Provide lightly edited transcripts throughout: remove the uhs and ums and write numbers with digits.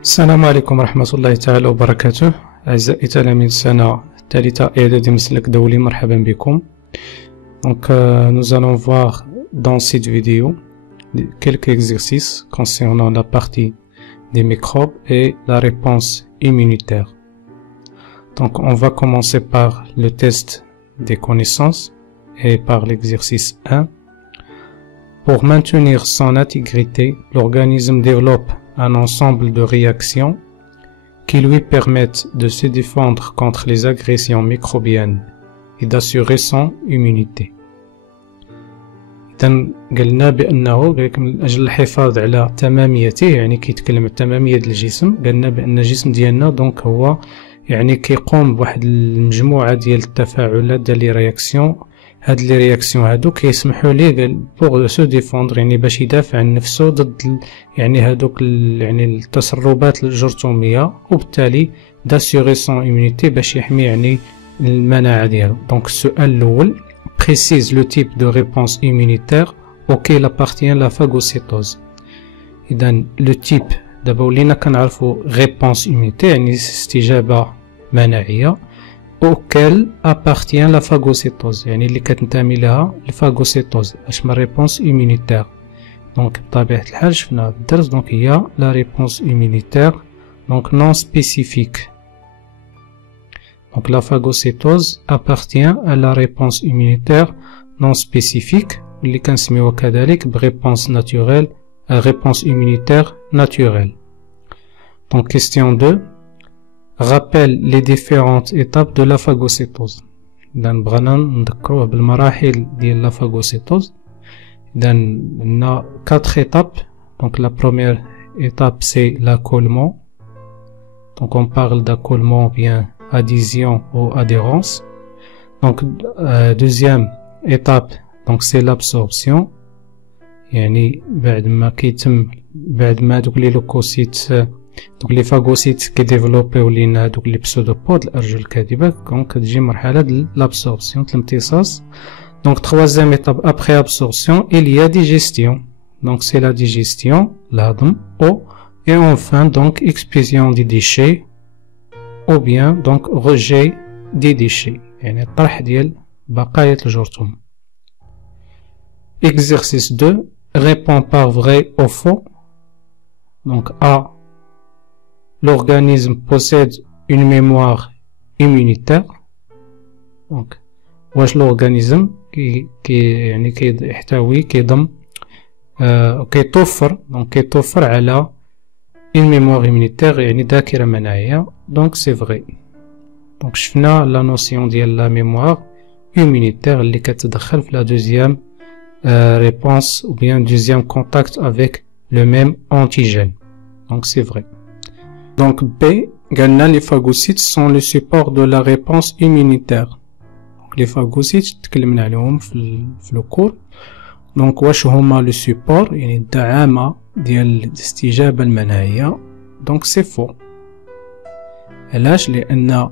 السلام عليكم ورحمة الله تعالى وبركاته. أعزائي تلاميذ السنة الثالثة إعدادي مسلك دولي، مرحبا بكم. Donc nous allons voir dans cette vidéo quelques exercices concernant la partie des microbes et la réponse immunitaire. Donc on va commencer par le test des connaissances et par l'exercice 1. Pour maintenir son intégrité, l'organisme développe un ensemble de réactions qui lui permettent de se défendre contre les agressions microbiennes et d'assurer son immunité. إذن قلنا بأنه من أجل الحفاظ على تماميته، يعني كيتكلم عن تمامية الجسم، قلنا بأن الجسم ديالنا دونك هو يعني كيقوم بواحد المجموعة ديال التفاعلات ديال لي رياكسيون. هاد لي رياكسيون هادو كيسمحوا ليه بوغ سو ديفوندر، يعني باش يدافع عن نفسه ضد يعني هادوك يعني التسربات الجرثومية، وبالتالي داسيغي سون immunité باش يحمي يعني المناعة ديالو. دونك السؤال الأول: précise le type de réponse immunitaire auquel appartient la phagocytose. إذن لو تيب دابا ولينا كنعرفو réponse immunitaire يعني استجابة مناعية، auquel appartient la phagocytose يعني اللي كتنتمي لها الفاغوسيتوز. اش من réponse immunitaire؟ دونك بطبيعة الحال شفنا في الدرس دونك هي la réponse immunitaire donc non spécifique. Donc la phagocytose appartient à la réponse immunitaire non spécifique اللي كنسميوها كذلك réponse naturelle, réponse immunitaire naturelle. Donc question 2: rappelle les différentes étapes de la phagocytose. إذن بغانا نذكروه بالمراحل ديال la phagocytose. إذن عندنا 4 étapes. Donc la première étape c'est l'accolement. Donc on parle d'accolement ou bien adhésion ou adhérence. Donc deuxième étape donc c'est l'absorption. يعني بعد ما دوك لي لوكوسيت دوك لي فاغوسيت كيديفلوبيو لينا دوك لي بسودوبود الارجل الكاذبه، دونك كتجي مرحله ديال لابسوربسيون الامتصاص. دونك troisième étape après absorption il y a digestion. Donc c'est la digestion, l'hadm, et enfin donc expulsion des déchets ou bien donc rejet des déchets يعني الطرح ديال بقايا الجرثوم. Exercice 2: réponds par vrai ou faux. Donc A: l'organisme possède une mémoire immunitaire. Donc واش l'organisme يعني كيحتوي كيضم كيتوفر دونك كيتوفر على une mémoire immunitaire يعني ذاكرة مناعية. donc c'est vrai. donc شفنا la notion ديال la mémoire immunitaire اللي كتدخل في la deuxième réponse ou bien deuxième contact avec le même antigène. donc c'est vrai. donc B: les phagocytes sont le support de la réponse immunitaire. donc les phagocytes تكلمنا عليهم في le cours. donc واش هما le support يعني الدعامة ديال الاستجابة المناعية؟ donc c'est faux. علاش؟ لأن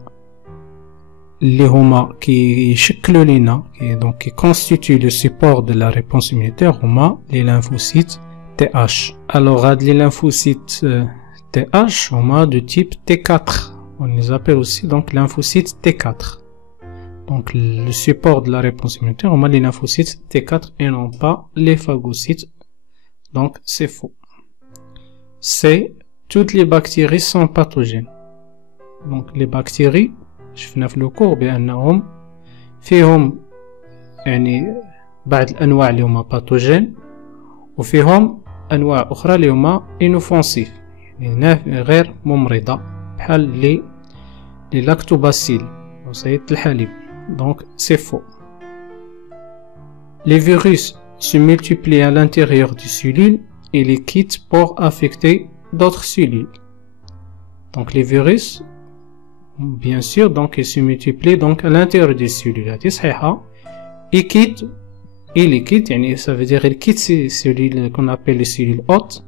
اللي هما كيشكلوا لينا donc qui constituent le support de la réponse immunitaire هما les lymphocytes TH. alors هاد les lymphocytes TH هما de type T4. on les appelle aussi donc lymphocytes T4. donc le support de la réponse immunitaire هما les lymphocytes T4 et non pas les phagocytes. donc c'est faux. C: toutes les bactéries sont pathogènes. donc les bactéries شفنا في لو كور بأنهم فيهم يعني بعض الأنواع اللي هما باثوجين وفيهم أنواع أخرى اللي هما إنوفونسيف يعني غير ممرضة بحال لي لاكتوباسيل وصيد الحليب. donc c'est faux. les virus se multiplient à l'intérieur des cellules et les quittent pour affecter d'autres cellules. donc les virus bien sûr donc ils se multiplient donc à l'intérieur des cellules. هذه صحيحة. ils quittent يعني ça veut dire ils quittent ces cellules qu'on appelle les cellules hôtes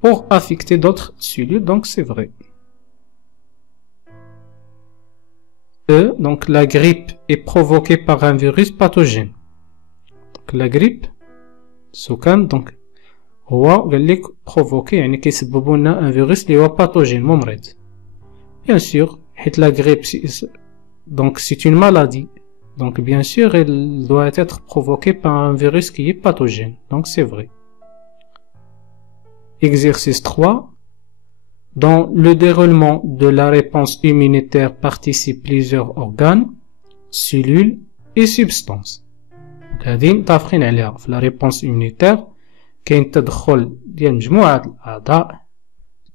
pour affecter d'autres cellules. donc c'est vrai. E: donc la grippe est provoquée par un virus pathogène. donc la grippe سكان donc هو قال لك بروفوكي يعني كيسببوا لنا ان فيروس اللي هو باثوجين ممرض. بيان سور حيت لا غريب donc c'est une maladie, donc bien sûr elle doit être provoquée par un virus qui est pathogène, donc c'est vrai. Exercice 3. Dans le déroulement de la réponse immunitaire participent plusieurs organes, cellules et substances. هذه متفقين عليها في la réponse immunitaire. كاين التدخل ديال مجموعة الأعضاء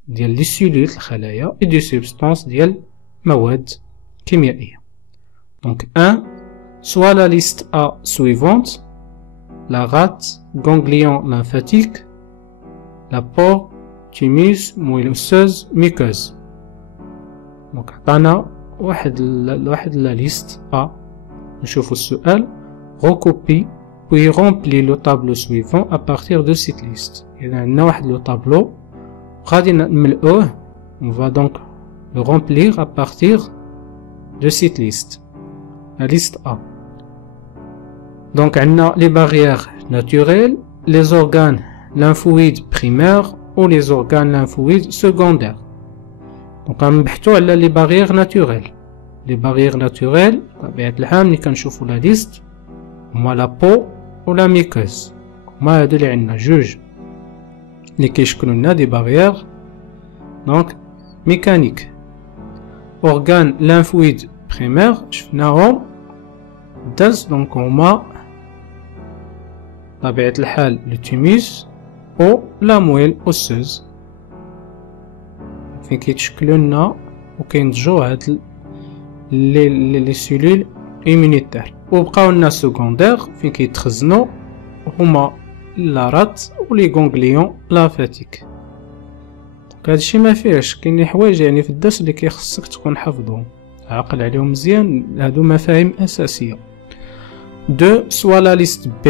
ديال لي سيلول الخلايا et des substances ديال مواد كيميائية. Donc 1. Soit la liste A suivante: la rate, ganglion lymphatique, la pore, thymus, moelle osseuse, muqueuse. Donc عطانا واحد la liste A. نشوفوا السؤال. Recopie puis remplis le tableau suivant à partir de cette liste. Il y a le tableau. On va donc le remplir à partir de cette liste. La liste A. Donc, on a les barrières naturelles, les organes lymphoïdes primaires ou les organes lymphoïdes secondaires. Donc, on va les barrières naturelles. Les barrières naturelles, on la liste. La peau ou la muqueuse. ما هادو اللي عندنا جوج اللي كيشكلوا لنا دي باريير دونك ميكانيك. اورغان لانفويد بريمير شفناهم داز دونك هما طبيعة الحال لو تيموس او لا مويل اوسوز فين كيتشكلوا لنا وكينتجو هاد لي سيلول immunitaire. وبقاو لنا سكوندير فين كيتخزنوا هما لا رات و لي غونغليون لامفاتيك. دونك هادشي ما فيهش كاين حوايج يعني في الدرس اللي كيخصك تكون حافظهم عاقل عليهم مزيان. هادو مفاهيم اساسيه. 2. Soit la liste B: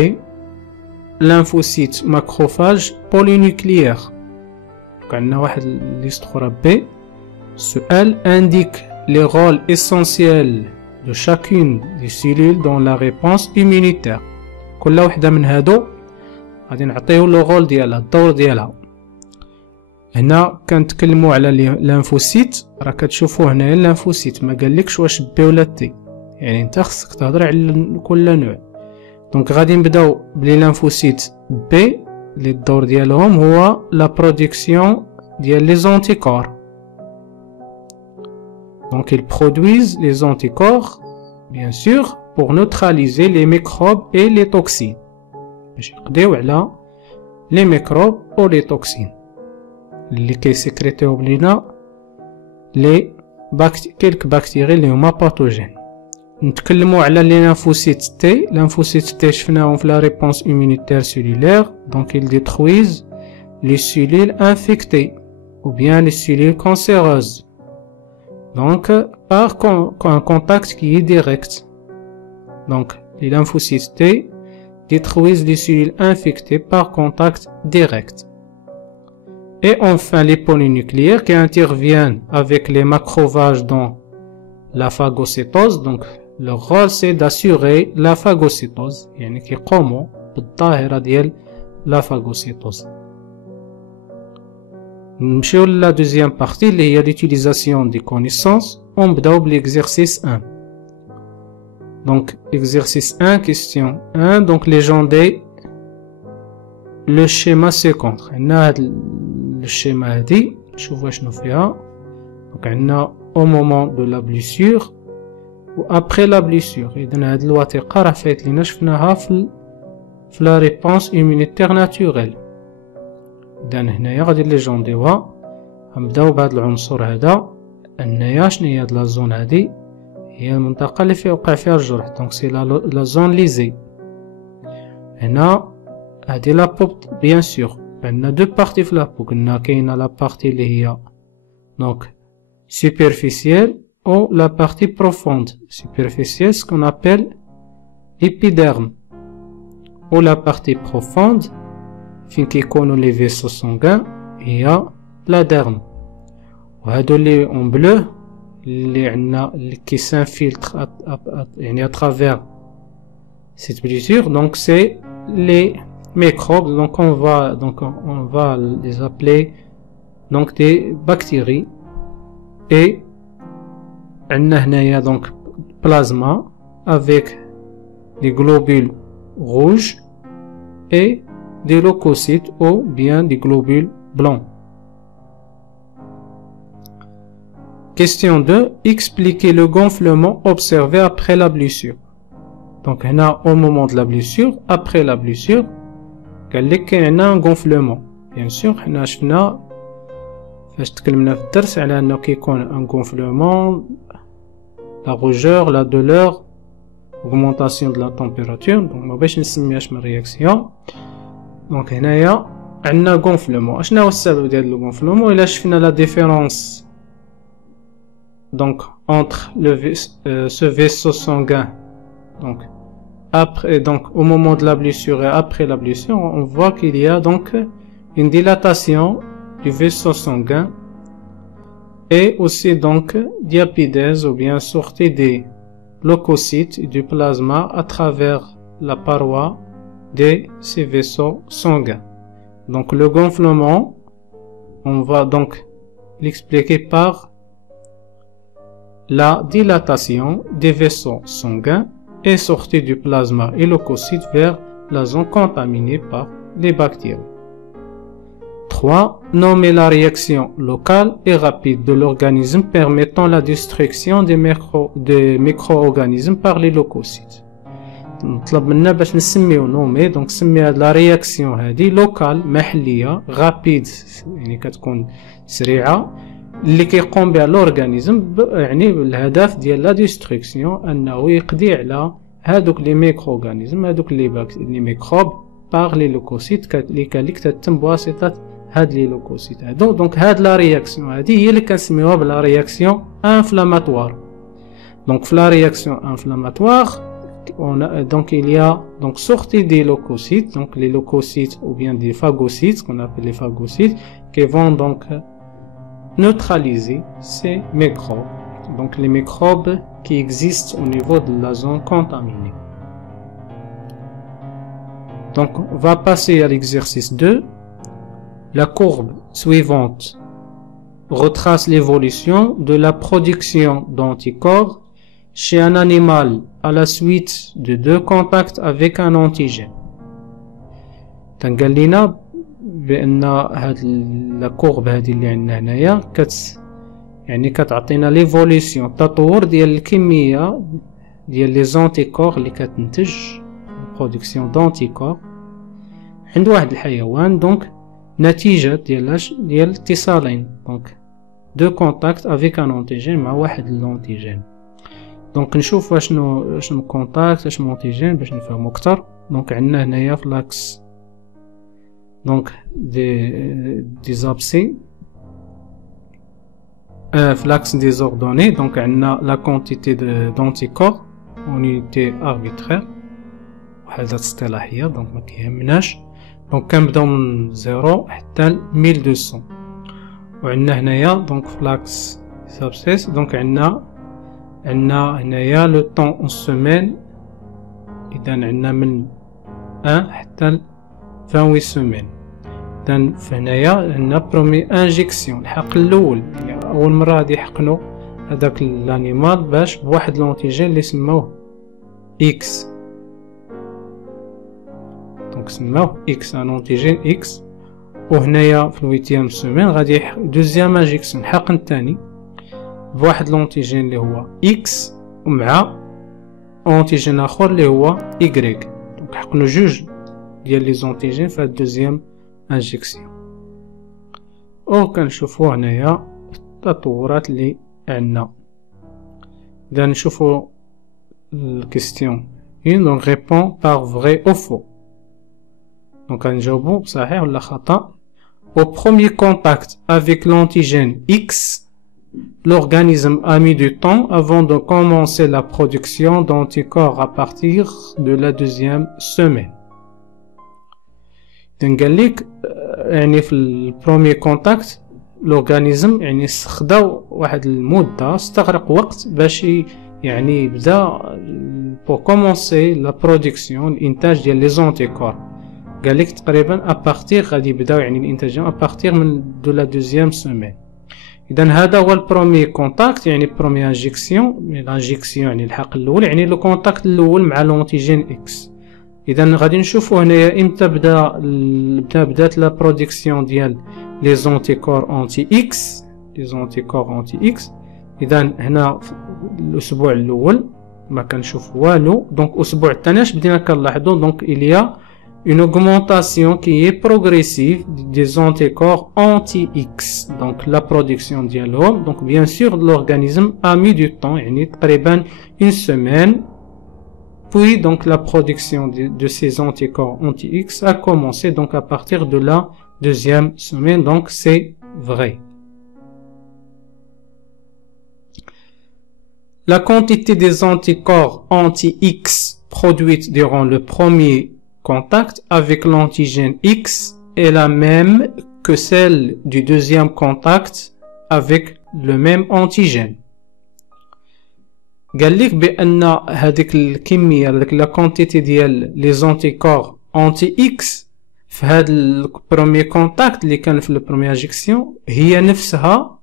lymphocyte, macrophage, polynukléaire. عندنا واحد ليست اخرى B. السؤال indique les rôles essentiels de chacune des cellules dans la réponse immunitaire. كل وحده من هادو غادي نعطيو لو رول ديالها الدور ديالها. هنا كنتكلموا على الليمفوسيت. راه كتشوفوا هنايا الليمفوسيت ما قالكش واش بي ولا تي، يعني انت خصك تهضر على كل نوع. دونك غادي نبداو بلي ليمفوسيت بي اللي الدور ديالهم هو لا برودكسيون ديال لي زونتيكور. Donc ils produisent les anticorps, bien sûr, pour neutraliser les microbes et les toxines. باش يقضيو على les microbes ou les toxines اللي كيسكريتيو لينا لي quelques bactéries اللي هما باثوجين. نتكلموا على لي ليمفوسيت تي. ليمفوسيت تي شفناهم في لا ريبونس immunitaire cellulaire. Donc ils détruisent les cellules infectées ou bien les cellules cancéreuses. Donc, par un contact qui est direct. Donc, les lymphocytes T détruisent les cellules infectées par contact direct. Et enfin, les polynucléaires qui interviennent avec les macrophages dans la phagocytose. Donc, leur rôle c'est d'assurer la phagocytose. يعني كيقوموا بالظاهرة ديال la phagocytose. نمشيو لا دوزيام بارتي اللي هي l'utilisation des connaissances. ونبداو بالexercice 1. Donc exercice 1 question 1. Donc légender le schéma ci-contre. عندنا هاد الشيما هادي نشوفوا شنو فيها. دونك عندنا au moment de la blessure و après la blessure. اذا هاد الوثيقه راه فايت لينا شفناها في la réponse immunitaire naturelle. إذا هنايا غادي ليجونديوها. غنبداو بهاد العنصر هذا. هنايا شنو هي هاد لا زون هادي؟ هي المنطقة اللي فيها وقع فيها الجرح. دونك سي لا زون ليزي. هنا هادي لا بو بيان سور عندنا دو بارتي في لا بو. قلنا كاينة لا بارتي اللي هي دونك سوبرفيسيال او لا بارتي بروفوند. سوبرفيسيال سكون ابل l'épiderme ou la partie profonde فين كيكونوا لي فيسو سونغان هي لا ديرم. وهادو لي اون بلو اللي عندنا اللي كيسانفيلتر يعني اترافير سيت بليسور. دونك سي لي microbes, donc on va les appeler donc des bactéries. Et on a donc plasma avec des globules rouges et des leucocytes ou bien des globules blancs. Question 2. Expliquer le gonflement observé après la blessure. Donc on a au moment de la blessure, après la blessure, on a un gonflement. Bien sûr, on a شفنا فاش تكلمنا في الدرس على انه كيكون un gonflement, la rougeur, la douleur, augmentation de la température. Donc ما باش نسميهاش من رياكسيون. دونك هنايا عندنا gonflement. اشنا هو السبب ديال لو gonflement؟ الا شفنا لا ديفيرونس donc entre ce vaisseau sanguin, donc après, donc au moment de la blessure et après la blessure, on voit qu'il y a donc une dilatation du vaisseau sanguin et aussi donc diapidèse ou bien sortie des leucocytes et du plasma à travers la paroi de ces vaisseaux sanguins. Donc le gonflement, on va donc l'expliquer par la dilatation des vaisseaux sanguins et sortie du plasma et leucocytes vers la zone contaminée par les bactéries. 3. Nommer la réaction locale et rapide de l'organisme permettant la destruction des micro-organismes par les leucocytes. نطلب منا باش نسميو نومي دونك سمي هاد لا رياكسيون هادي لوكال محليه رابيد يعني كتكون سريعه اللي كيقوم بها لورغانيزم يعني بالهدف ديال لا ديستركسيون انه يقضي على هادوك لي ميكرو اورغانيزم هادوك لي ميكروب باغ لي لوكوسيت اللي كتتم بواسطه هاد لي لوكوسيت هادو. دونك هاد لا رياكسيون هادي هي اللي كنسميوها بلا رياكسيون انفلاماتوار. دونك في لا رياكسيون انفلاماتوار donc il y a donc sortie des leucocytes, donc les leucocytes ou bien des phagocytes, qu'on appelle les phagocytes, qui vont donc neutraliser ces microbes, donc les microbes qui existent au niveau de la zone contaminée. Donc on va passer à l'exercice 2. La courbe suivante retrace l'évolution de la production d'anticorps chez un animal à la suite de 2 contacts avec un antigène. تنقال لنا بان هاد لا كورب هادي اللي عندنا هنايا يعني كتعطينا ليفوليسيون التطور ديال الكميه ديال لي زونتيكور اللي كتنتج برودكسيون دونتيكور عند واحد الحيوان. دونك نتيجه ديال اتصالين دونك 2 contacts avec un antigène مع واحد الانتيجين. دونك نشوف شنو كونتاكت شنو انتيجين باش نفهمو اكثر. دونك عندنا هنايا في لاكس دونك دي زابسي في لاكس دي زوردوني. دونك عندنا لا كونتيتي دونتيكور اونيتي اربيترير وحدات اصطلاحيه دونك ما كيهمناش. دونك كنبداو من 0 حتى ل 1200. وعندنا هنايا دونك في لاكس سابسيس دونك عندنا هنايا لو طون اون سيمين. اذا عندنا من 1 حتى ل 28 سيمين. اذا فهنايا عندنا برومي انجيكسيون الحقن الاول يعني اول مره غادي يحقنوا هذاك الانيمال باش بواحد لونتيجين اللي سموه اكس. دونك سموه اكس ان انتيجين اكس. وهنايا في الويتيام سيمين غادي دوزيام انجيكسيون الحقن الثاني بواحد لونتيجين اللي هو اكس ومع انتيجين اخر اللي هو ايغريك. دونك حقنوا جوج ديال لي زونتيجين في هاد الدوزيام انجيكسيون. او كنشوفوا هنايا التطورات اللي عندنا. اذا نشوفوا الكيستيون دونك ريبون بار فري او فو. دونك غنجاوبوا بصحيح ولا خطا. Au premier contact avec l'antigène X, l'organisme a mis du temps avant de commencer la production d'anticorps à partir de la 2e semaine. قال لك يعني في البروميي كونتاكت لورغانيزم يعني استخداو واحد المده استغرق وقت باش يعني يبدا بور كومونسي لا برودكسيون الانتاج ديال لي زونتيكور قال لك تقريبا ابارتيغ غادي يبداو يعني الانتاج ديالهم ابارتيغ من دو لا دوزيام سيمين. اذا هذا هو البروميي كونتاكت يعني بروميي انجيكسيون. الانجيكسيون يعني الحقن الاول يعني لو كونتاكت الاول مع لونتيجين اكس. اذا غادي نشوفوا هنايا امتى بدات لا برودكسيون ديال لي زونتيكور انتي اكس، لي زونتيكور انتي اكس. اذا هنا الاسبوع الاول ما كنشوف والو، دونك الاسبوع الثاني اش بدينا كنلاحظوا دونك اليا une augmentation qui est progressive des anticorps anti-X. Donc la production dialogue. Donc bien sûr l'organisme a mis du temps, يعني تقريبا une semaine. Puis donc la production de ces anticorps anti-X a commencé donc à partir de la deuxième semaine. Donc c'est vrai. La quantité des anticorps anti-X produite durant le premier contact avec l'antigène X est la même que celle du deuxième contact avec le même antigène. قال لك بان هذيك الكميه هذيك لا كونتيتي ديال لي زونتيكور انتي اكس في هذا البروميي كونتاكت اللي كان في البروميي انجيكسيون هي نفسها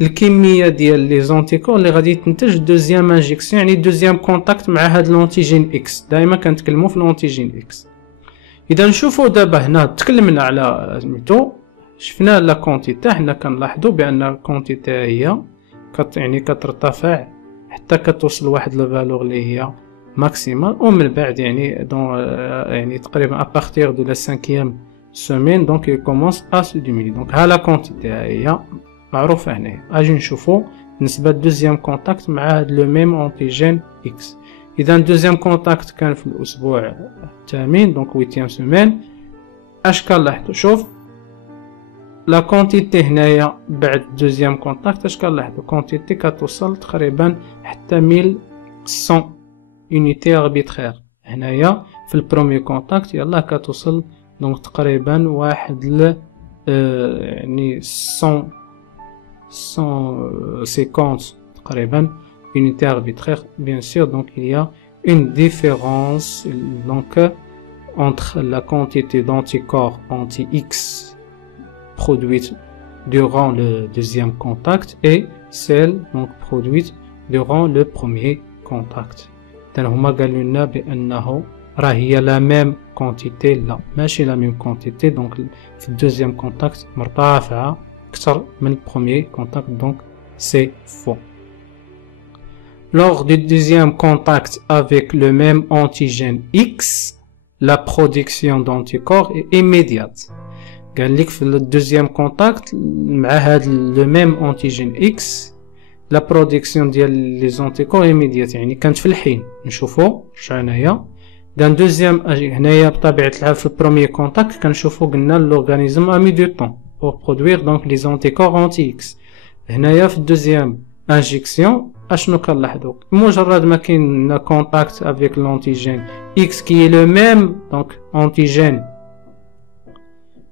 الكميه ديال لي زونتيكور اللي غادي تنتج دوزيام انجيكسيون يعني دوزيام كونتاكت مع هذا الانتيجين اكس. دائما كنتكلموا في الانتيجين اكس. اذا نشوفوا دابا هنا تكلمنا على سميتو شفنا لا كونتيتي. حنا كنلاحظوا بان الكونتيتي هي يعني كترتفع حتى كتوصل لواحد الفالور اللي هي ماكسيمال، ومن بعد يعني دون يعني تقريبا ابارتيغ دو لا 5e سيمين دونك يكومونس ا سو ديميني. دونك ها لا كونتيتي هي معروفه هنايا. اجي نشوفوا نسبه دوزيام كونتاكت مع هاد لو ميم انتيجين اكس. اذا دوزيام كونتاكت كان في الاسبوع الثامن دونك 8e سيمين. اش كنلاحظوا؟ شوف لا كونتيتي هنايا بعد دوزيام كونتاكت اش كنلاحظوا؟ كونتيتي كتوصل تقريبا حتى 1100 يونيتي اربيترير. هنايا في البروميي كونتاكت يلاه كتوصل دونك تقريبا واحد يعني 150 تقريبا unité arbitraire. Bien sûr donc il y a une différence donc entre la quantité d'anticorps anti-X produite durant le deuxième contact et celle donc produite durant le premier contact. Donc هما قالوا لنا بانه راه هي la même quantité. لا ماشي la même quantité. donc في الدوزيام كونتاكت مرتفعه اكثر من البروميي كونتاكت. donc c'est faux. Lors du deuxième contact avec le même antigène X, la production d'anticorps est immédiate. قال لك في الدوزيام كونتاكت مع هذا لو ميم انتيجين اكس لا برودكسيون ديال لي زونتيكور ايميديات يعني كانت في الحين. نشوفوا هنايا دان دوزيام هنايا بطبيعه الحال في البروميي كونتاكت كنشوفوا قلنا لورغانيزم ا مي دو طون pour produire donc les anticorps anti-X. هنايا في الدوزيام انجيكسيون اشنو كنلاحظوا؟ مجرد ما كاين كونتاكت افيك لونتيجين X qui est le même donc antigène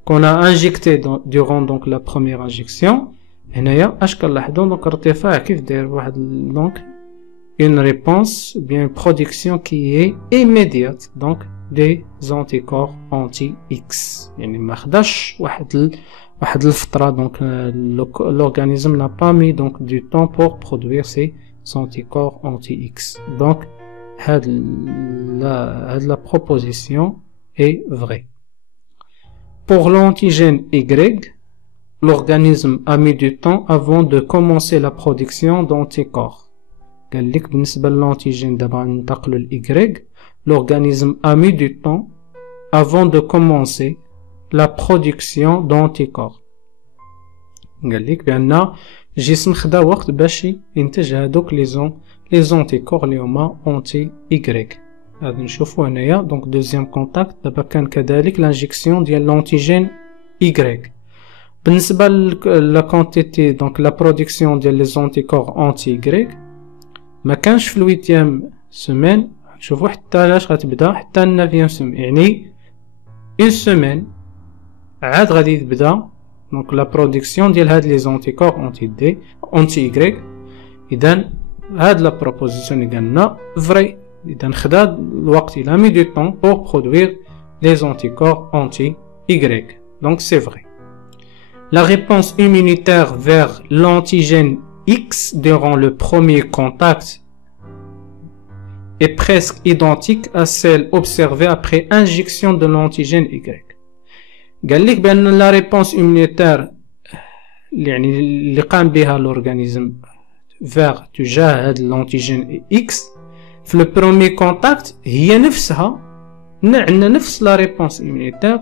qu'on a injecté durant donc la première injection. هنايا اش كنلاحظوا دونك ارتفاع كيف داير واحد دونك une réponse bien une production qui est immédiate donc des anticorps anti-X. يعني ما خداش واحد الفترة donc l'organisme n'a pas mis donc du temps pour produire ces anticorps anti-X. donc هاد la proposition est vraie. Pour l'antigène Y, l'organisme a mis du temps avant de commencer la production d'anticorps. قال لك بالنسبة للانتيجين دابا ننتقلوا ل Y, l'organisme a mis du temps avant de commencer la production d'anticorps. قال لك بأن الجسم خدا وقت باش ينتج هادوك لي زونتيكور اللي هما انتي Y. غادي نشوفوا هنايا دونك دوزيام كونتاكت دابا كان كذلك لانجيكسيون ديال لانتيجين Y. بالنسبة لا كونتيتي دونك لا برودكسيون ديال لي زونتيكور انتي Y ما كانش في الويتيام سيمين. نشوفوا حتى لاش غتبدا حتى النافيام سيمين يعني اون سيمين عاد غادي تبدا دونك لا برودكسيون ديال هاد لي زونتيكور انتي Y. اذا هاد لا بروبوزيسيون اللي قالنا فري. اذا خدا الوقت الى مي دو طون بور برودوير les anticorps anti-Y. Donc c'est vrai. La réponse immunitaire vers l'antigène X durant le premier contact est presque identique à celle observée après injection de l'antigène Y. قال لك بأن la réponse immunitaire يعني اللي قام بها l'organisme vers تجاه هذا الانتيجين X في le premier contact هي نفسها عندنا نفس la réponse immunitaire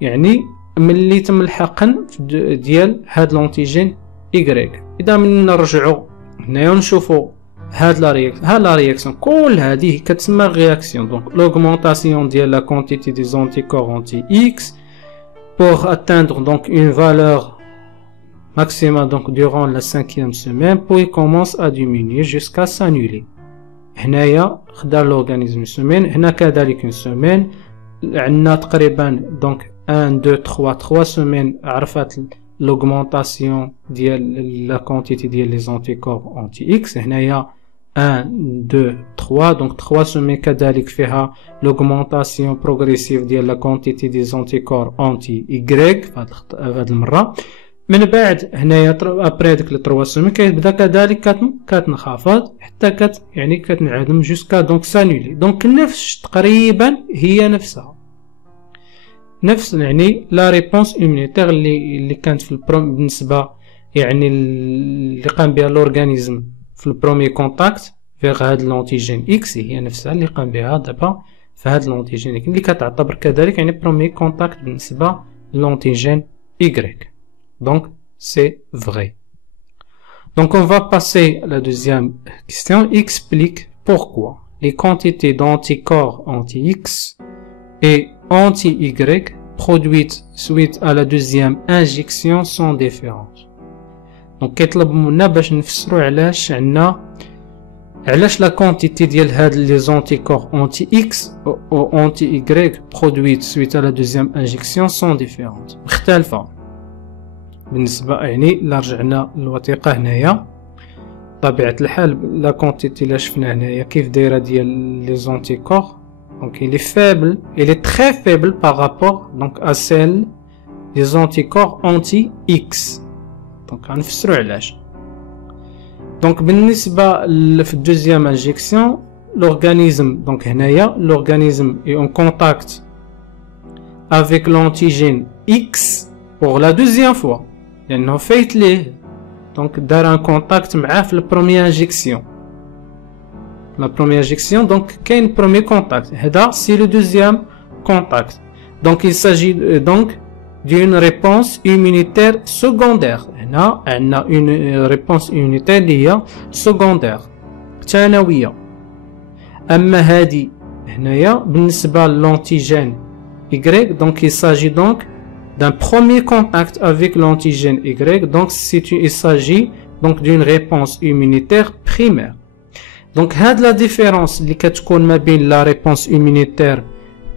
يعني ملي تم الحقن ديال هاد الانتيجين Y. إذا من نرجعوا هنايا ونشوفوا هاد لا رياكسيون كل هذه كتسمى رياكسيون. دونك l'augmentation ديال la quantité des anticorps anti-X pour atteindre donc une valeur maximale donc durant la 5e semaine, puis il commence à diminuer jusqu'à s'annuler. هنايا خدا l'organisme semaine, هنا كذلك une semaine, عندنا تقريبا donc 1 2 3 semaines عرفت l'augmentation ديال la quantité ديال les anticorps anti-X. هنايا 1 2 3 donc 3 semaines كذلك فيها l'augmentation progressive ديال la quantité des anticorps anti-Y في هذه المرة. من بعد هنايا ابري ديك 3 سيمين كيبدا كذلك كتنخفض حتى يعني كتنعدم جوسكا دونك سانولي. دونك نفس تقريبا هي نفسها نفس يعني لا ريبونس immunitaire اللي كانت في بالنسبه يعني اللي قام بها لورغانيزم في البروميي كونتاكت فيغ هاد الانتيجين اكس هي نفسها اللي قام بها دابا في هاد الانتيجين اللي كتعتبر كذلك يعني بروميي كونتاكت بالنسبه للانتيجين Y. Donc, c'est vrai. Donc, on va passer à la deuxième question. Explique pourquoi les quantités d'anticorps anti-X et anti-Y produites suite à la deuxième injection sont différentes. Donc, كيطلب منا باش نفسروا علاش la quantité ديال هاد les anticorps anti-X ou anti-Y produites suite à la deuxième injection sont différentes. مختلفة. بالنسبه يعني الا رجعنا للوثيقه هنايا طبيعه الحال لا كونتيتي اللي شفنا هنايا كيف دايره ديال لي زونتيكور دونك il est faible il est très faible par rapport donc à celle des anticorps anti-X. دونك غنفسروا علاش. دونك بالنسبه في الدوزيام انجيكسيون l'organisme donc هنايا l'organisme est en contact avec l'antigène X pour la deuxième fois لأنه فايت ليه دونك دار ان كونتاكت معاه في البروميير انجيكسيون لا بروميير انجيكسيون دونك كاين بروميير كونتاكت هذا سي لو دوزيام كونتاكت دونك il s'agit donc d'une réponse immunitaire secondaire. هنا عندنا une réponse immunitaire اللي هي secondaire ثانوية. أما هذه هنايا بالنسبة للانتيجين Y donc il s'agit donc d'un premier contact avec l'antigène Y, donc il s'agit donc d'une réponse immunitaire primaire. Donc هاد la différence اللي كتكون ما بين la réponse immunitaire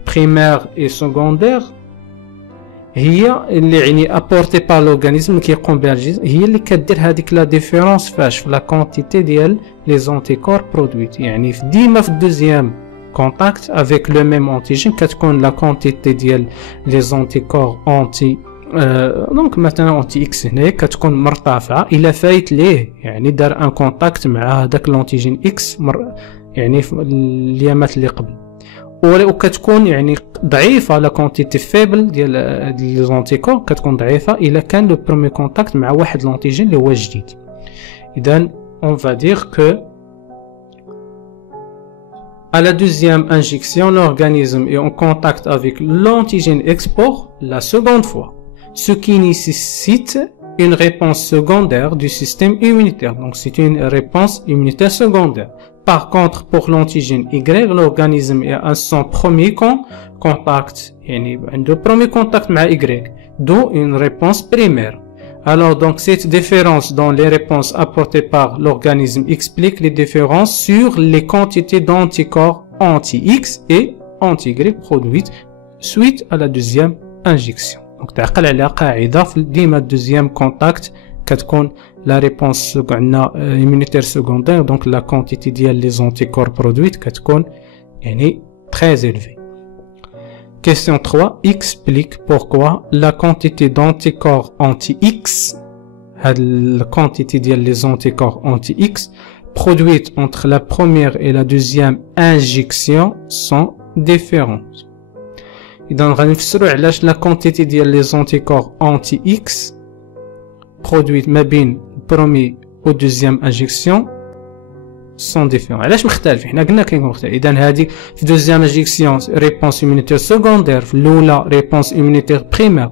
primaire et secondaire هي اللي يعني apportée par l'organisme اللي كيقوم بها الجسم هي اللي كدير هذيك la différence فاش في la quantité ديال les anticorps produits. يعني ديما في الدوزيام contact avec le même antigène كتكون la quantité ديال les anticorps anti donc مثلا anti-X هنا كتكون مرتفعة إلا فايت ليه يعني دار ان كونتاكت مع هذاك الانتيجين X يعني في اليامات اللي قبل وكتكون يعني ضعيفة la quantité faible ديال les anticorps كتكون ضعيفة إلا كان le premier contact مع واحد الانتيجين اللي هو جديد. إذن on va dire que à la deuxième injection, l'organisme est en contact avec l'antigène X pour la seconde fois, ce qui nécessite une réponse secondaire du système immunitaire. Donc c'est une réponse immunitaire secondaire. Par contre, pour l'antigène Y, l'organisme est à son premier contact, le premier contact avec Y, d'où une réponse primaire. Alors donc cette différence dans les réponses apportées par l'organisme explique les différences sur les quantités d'anticorps anti-X et anti-Y produites suite à la deuxième injection. Donc تعقل على قاعدة في ديما deuxième contact كتكون la réponse immunitaire secondaire donc la quantité ديال les anticorps produites كتكون يعني très élevée. Question 3. Explique pourquoi la quantité d'anticorps anti-X, la quantité des anticorps anti-X produites entre la première et la deuxième injection sont différentes. إذا غنفسروا علاش la quantité des anticorps anti-X produites ما بين premier و deuxième injection sont différents. علاش مختلف؟ حنا قلنا كيكون مختلف. إذا هذه في deuxième injection réponse immunitaire secondaire، في الأولى réponse immunitaire primaire.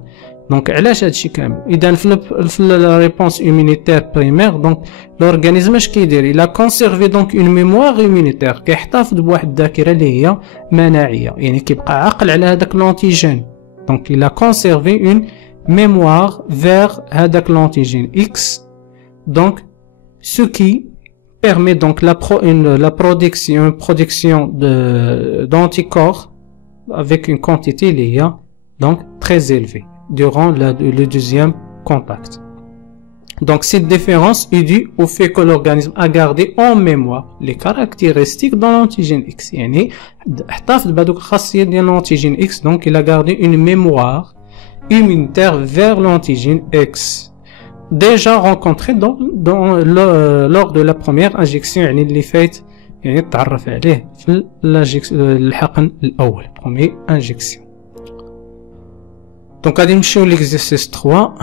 دونك علاش هادشي كامل؟ إذا في la réponse immunitaire primaire دونك l'organisme اش كيدير؟ إلا كونسيرفي دونك اون ميموار immunitaire، كيحتفظ بواحد الذاكرة اللي هي مناعية، يعني كيبقى عاقل على هذاك لونتيجين. دونك إلا كونسيرفي اون ميموار فيغ هذاك لونتيجين X. Donc ce qui permet donc la production d'anticorps avec une quantité liée donc très élevée durant le deuxième contact. Donc cette différence est due au fait que l'organisme a gardé en mémoire les caractéristiques de l'antigène X. يعني احتفظ بهذوك الخاصيات ديال l'antigène X, donc il a gardé une mémoire immunitaire vers l'antigène X déjà rencontré lors de la première injection، يعني اللي فات يعني تعرف عليه في الحقن الأول première injection. Donc غادي نمشيو l'exercice 3.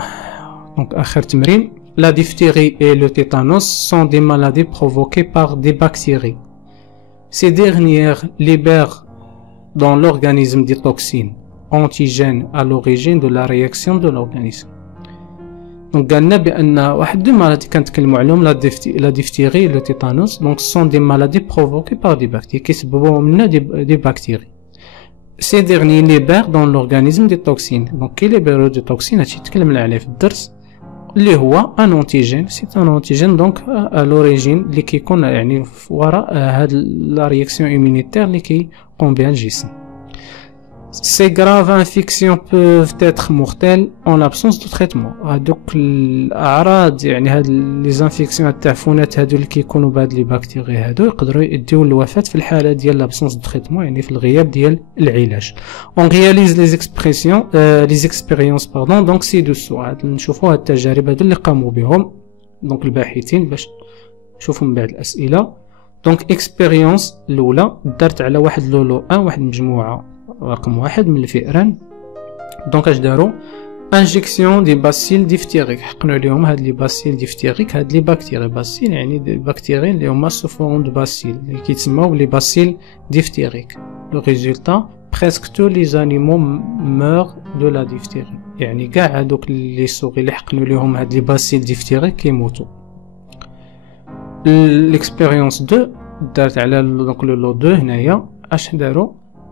Donc آخر تمرين. La diphtérie et le tétanos sont des maladies provoquées par des bactéries. Ces dernières libèrent dans l'organisme des toxines antigènes à l'origine de la réaction de l'organisme. Donc قالنا بأن واحد دو maladies كنتكلموا عليهم la diphtérie et le tétanos donc sont des maladies provoquées par des bactéries كيسببوهم لنا des bactéries. Ces derniers libèrent dans l'organisme des toxines. Donc كيليبرو des toxines هادشي تكلمنا عليه في الدرس اللي هو ان انتيجين. سي ان انتيجين دونك à l'origine اللي كيكون يعني وراء هاد لا رياكسيون immunitaire اللي كيقوم بها الجسم. Ces graves infections peuvent être mortelles en l'absence de traitement. هادوك الأعراض يعني هاد les infections التعفنات هادو اللي كيكونوا بهاد لي بكتيري هادو يقدروا يؤديو للوفاة في الحالة ديال l'absence de traitement، يعني في الغياب ديال العلاج. On réalise les expériences donc ci-dessous. هاد نشوفوا هاد التجارب هادو اللي قاموا بهم دونك الباحثين باش نشوفوا من بعد الأسئلة. دونك expérience الأولى دارت على واحد لولو واحد المجموعة رقم 1 من الفئران. دونك اش داروا؟ انجيكسيون دي باسيل ديفتيريك، حقنوا لهم هاد لي باسيل ديفتيريك، هاد لي بكتيري باسيل يعني دي بكتيري اللي هما سوفون دو باسيل اللي كيتسموا لي باسيل ديفتيريك. لو ريزولتا بريسك تو لي زانيمو مور دو لا ديفتيري، يعني كاع هادوك لي سوغي اللي حقنوا لهم هاد لي باسيل ديفتيريك كيموتوا. الاكسبيريونس 2 دارت على دونك لو 2 هنايا اش داروا؟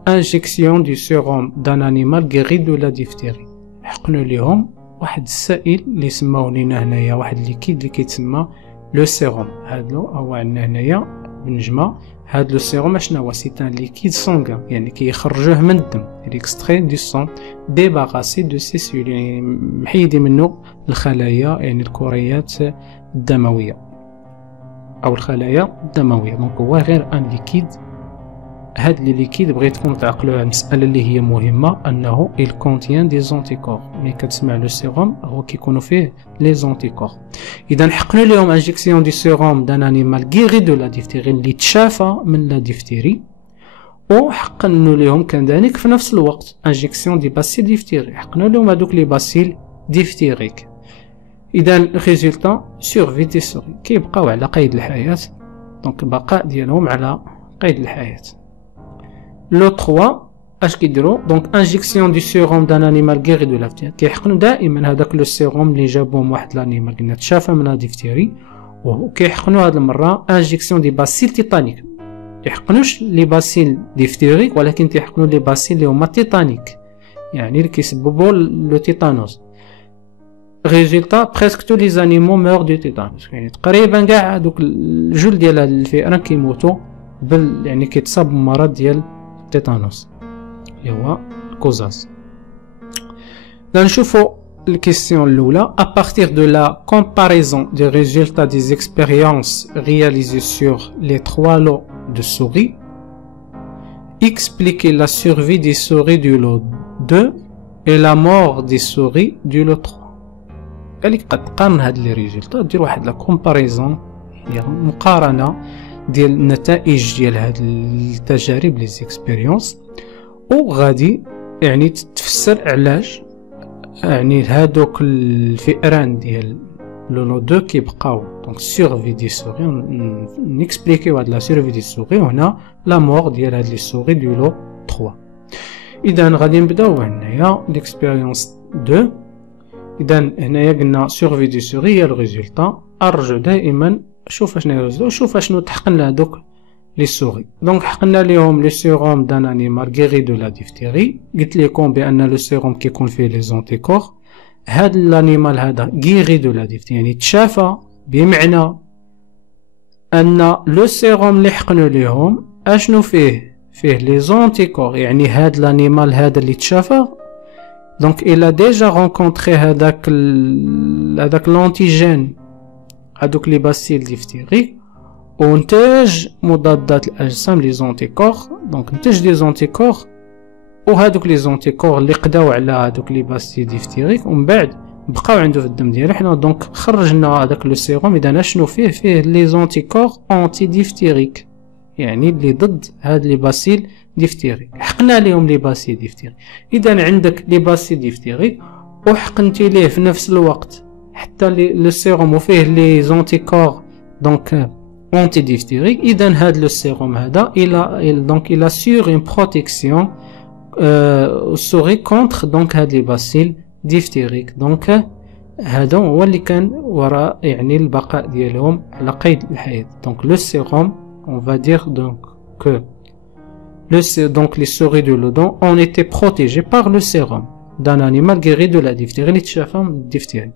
injection du sérum d'un animal guéri de la diphtérie. حقنوا ليهم واحد السائل اللي سماوه لينا هنايا واحد ليكيد اللي كيتسمى لو سيروم. هادو هو عندنا هنايا بالنجمه. هاد لو سيروم اشنا هو؟ سي ان ليكيد سانغان، يعني كيخرجوه من الدم، الاكستري دو سون ديباراسي دو سي سيل، يعني محيدي منه الخلايا يعني الكريات الدمويه او الخلايا الدمويه. دونك هو غير ان ليكيد. هاد لي ليكيد بغيتكم تعقلوا على المساله اللي هي مهمه انه il contient des anticorps. ملي كتسمع لو سيروم هو كيكونوا فيه لي زونتيكور. اذا حقنوا لهم انجيكسيون دي سيروم دان انيمال غيري دو لا ديفتيري اللي تشافى من لا ديفتيري، وحقنوا لهم كذلك في نفس الوقت انجيكسيون دي باسيل ديفتيري، حقنوا لهم هذوك لي باسيل ديفتيريك. اذا ريزولتا سورفي دي سوري كيبقاو على قيد الحياه، دونك البقاء ديالهم على قيد الحياه. لو 3 اش كيديروا؟ دونك انجيكسيون دو سيروم دان انيمال غيري دو لا ديفتيري، كيحقنوا دائما هذاك لو سيروم اللي جابوهم واحد الانيمال قلنا تشافى من لا ديفتيري، وكيحقنوا هاد المره انجيكسيون دي باسيل تيتانيك. يحقنوش لي باسيل ديفتيريك ولكن تيحقنوا لي باسيل اللي هما تيتانيك، يعني اللي كيسببوا لو تيتانوس. ريزولتا بريسك تو لي زانيمو مور دو تيتانوس، يعني تقريبا كاع هذوك الجل ديال هاد الفئران كيموتوا يعني كيتصاب بمرض ديال التيتانوس اللي هو الكوزاز. نشوفوا الكيستيون الاولى. à partir de la comparaison des résultats des expériences réalisées sur les 3 lots de souris, expliquer la survie des souris du lot 2 et la mort des souris du lot 3. قال لك قد تقارن هاد لي ريزولطا دير واحد لا كومباريزون، هي مقارنه ديال النتائج ديال هاد التجارب لي زيكسبيريونس، وغادي يعني تفسر علاش يعني هادوك الفئران ديال لو 2 كيبقاو دونك سيرفي دي سوري، نيكسبليكيو هاد لا سيرفي دي سوري وهنا لا مور ديال هاد لي سوري دو لو 3. اذا غادي نبداو هنايا ليكسبيريونس 2. اذا هنايا قلنا سيرفي دي سوري هي الريزولطا، ارجع دائما شوف شنو هي الريزولطا وشوف شنو تحقنا هادوك لي سوري. دونك حقنا ليهم لي سيروم دان انيمال غيري دو لا ديفتيري، قلت لكم بان لو سيروم كيكون فيه لي زونتيكور، هاد الانيمال هذا غيري دو لا ديفتيري يعني تشافى، بمعنى ان لو سيروم اللي حقنوا ليهم اشنو فيه لي زونتيكور، يعني هاد الانيمال هذا اللي تشافى دونك il a déjà rencontré هذاك لونتيجين هذوك لي باسيل ديفتيري وانتج مضادات الاجسام لي زونتيكور، دونك انتج دي زونتيكور وهذوك لي زونتيكور اللي قداو على هذوك لي باسيل ديفتيريك ومن بعد بقاو عنده في الدم ديالو حنا، دونك خرجنا هذاك لو سيروم. اذا شنو فيه لي زونتيكور انتي ديفتيريك يعني اللي ضد هاد لي باسيل ديفتيريك، حقنا ليهم لي باسيل ديفتيريك. اذا عندك لي باسيل ديفتيريك وحقنتي ليه في نفس الوقت حتى لو سيروم وفيه لي زونتيكور دونك انتي ديفتيريك، اذا هاد لو سيروم هذا il assure une protection souris contre donc هاد لي باسيل ديفتيريك. دونك هذا هو اللي كان وراء يعني البقاء ديالهم على قيد الحياة. دونك لو سيروم on va dire donc que donc les souris de l'odon ont été protégées par le sérum d'un animal guéri de la diphtérie, diphtérie.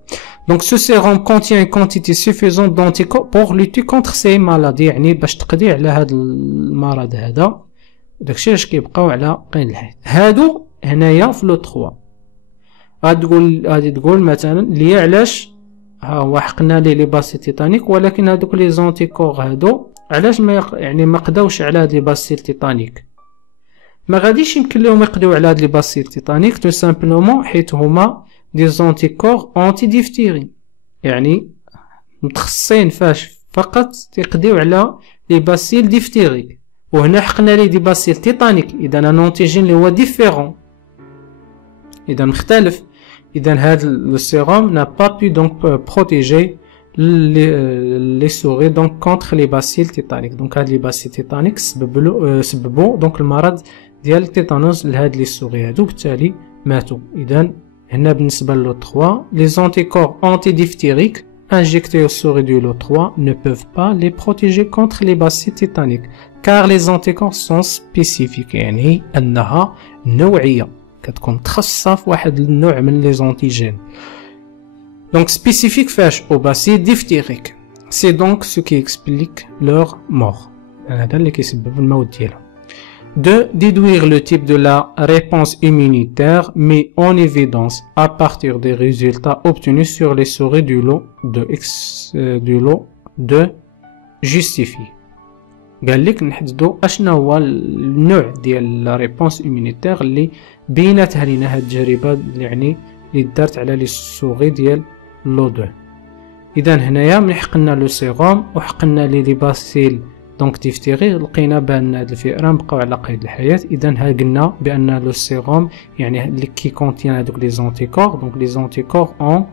Donc ce sérum contient une quantité suffisante d'anticorps pour lutter contre ces maladies، يعني باش تقضي على هذا المرض هذا داكشي اش كيبقاو على قيد الحياة. هادو هنايا في لو 3 غادي تقول مثلا لي علاش ها هو حقنا لي باسيل تيتانيك ولكن هادوك لي زونتيكور هادو علاش ما قداوش على هاد لي باسيل تيتانيك، ما غاديش يمكن لهم يقداو على هاد لي باسيل تيتانيك تو سامبلومون حيت هما دي زونتيكور انتي ديفتيري، يعني متخصصين فاش فقط يقديو على لي باسيل ديفتيريك، وهنا حقنا لي دي باسيل تيتانيك اذا ان انتيجين اللي هو ديفيرون اذا مختلف. اذا هاد لو سيروم n'a pas pu donc protéger les souris donc contre les bacilles tétaniques. donc هاد لي باسيل تيتانيك سببوا donc المرض ديال التيتانوس لهاد لي سوري هادو بالتالي ماتوا. اذا هنا بالنسبه لو 3 les anticorps antidiphtériques injectés aux souris du lot 3 ne peuvent pas les protéger contre les bacilles tétaniques car les anticorps sont spécifiques، يعني انها نوعيه كتكون متخصصه في واحد النوع من لي زونتيجين. Donc spécifique فاش au bacille diphthérique. C'est donc ce qui explique leur mort. هذا اللي كيسبب الموت ديالهم. De déduire le type de la réponse immunitaire met en évidence à partir des résultats obtenus sur les souris du lot de justifie. قال لك نحددوا اشنا هو النوع ديال لا ريبونس immunitaire اللي بيناتها لينا هاد التجربه يعني اللي دارت على لي سوري ديال لو 2. اذا هنايا ملي حقنا لو سيروم وحقنا لي باسيل دونك ديفتيري لقينا بان هاد الفئران بقاو على قيد الحياه. اذا ها قلنا بان لو سيروم يعني اللي كي كونتين هذوك لي زونتيكور دونك لي زونتيكور اون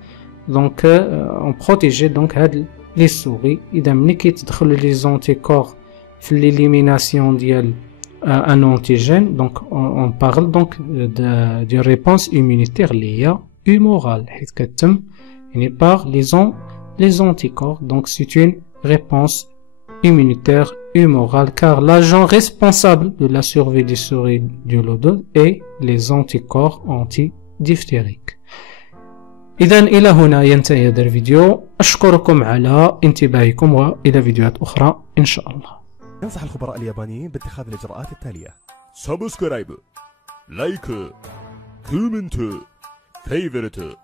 دونك اون بروتيجي دونك هاد لي سوري. اذا ملي كيتدخل لي زونتيكور في ليليميناسيون ديال ان انتيجين دونك اون بارل دونك دي ريبونس immunitaire اللي هي humorale حيت كتم يعني par les anticorps. Donc c'est une réponse immunitaire humorale car l'agent responsable de la survie des souris du lot 2 est les anticorps antidiphtériques. إذا إلى هنا ينتهي هذا الفيديو، أشكركم على انتباهكم وإلى فيديوهات أخرى إن شاء الله. ينصح الخبراء اليابانيين باتخاذ الإجراءات التالية: سبسكرايب، لايك، كومنت، فيفورت.